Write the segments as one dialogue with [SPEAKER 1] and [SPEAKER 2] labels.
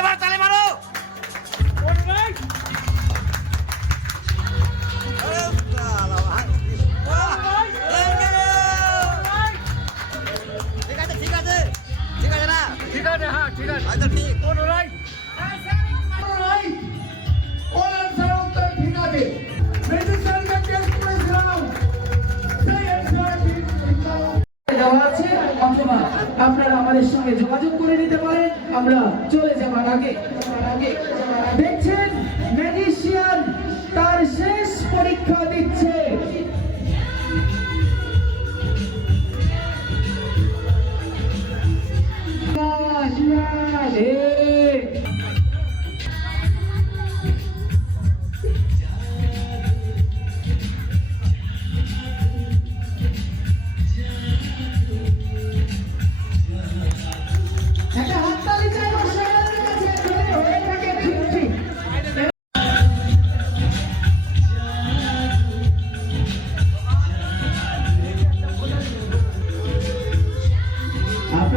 [SPEAKER 1] levanta আপনারা আমাদের সঙ্গে যোগাযোগ করে নিতে পারেন। আমরা চলে আগে আগে, দেখছেন ম্যাজিশিয়ান তার শেষ পরীক্ষা দিচ্ছে।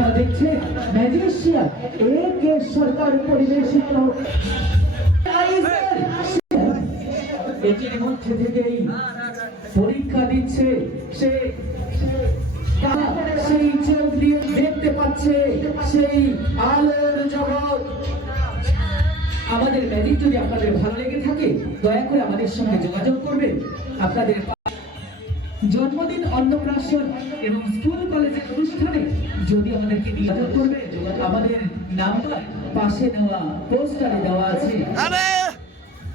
[SPEAKER 1] আপনারা দেখছেন ম্যাজিশিয়ান সরকার পরিবেশিত। এটির মধ্যে থেকেই পরীক্ষা দিচ্ছে সে, সেই দেখতে পাচ্ছে সেই আলোর জগৎ। আমাদের ম্যাজিক যদি আপনাদের ভালো লেগে থাকে, দয়া করে আমাদের সঙ্গে যোগাযোগ করবেন। আপনাদের জন্মদিন অন্নপ্রাশন এবং স্কুল কলেজের অনুষ্ঠানে যদি আমাদেরকে যোগাযোগ করবে আমাদের নাম্বার পাশে দেওয়া পোস্টারে দেওয়া আছে।
[SPEAKER 2] আরে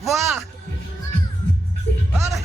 [SPEAKER 2] বাহ! আরে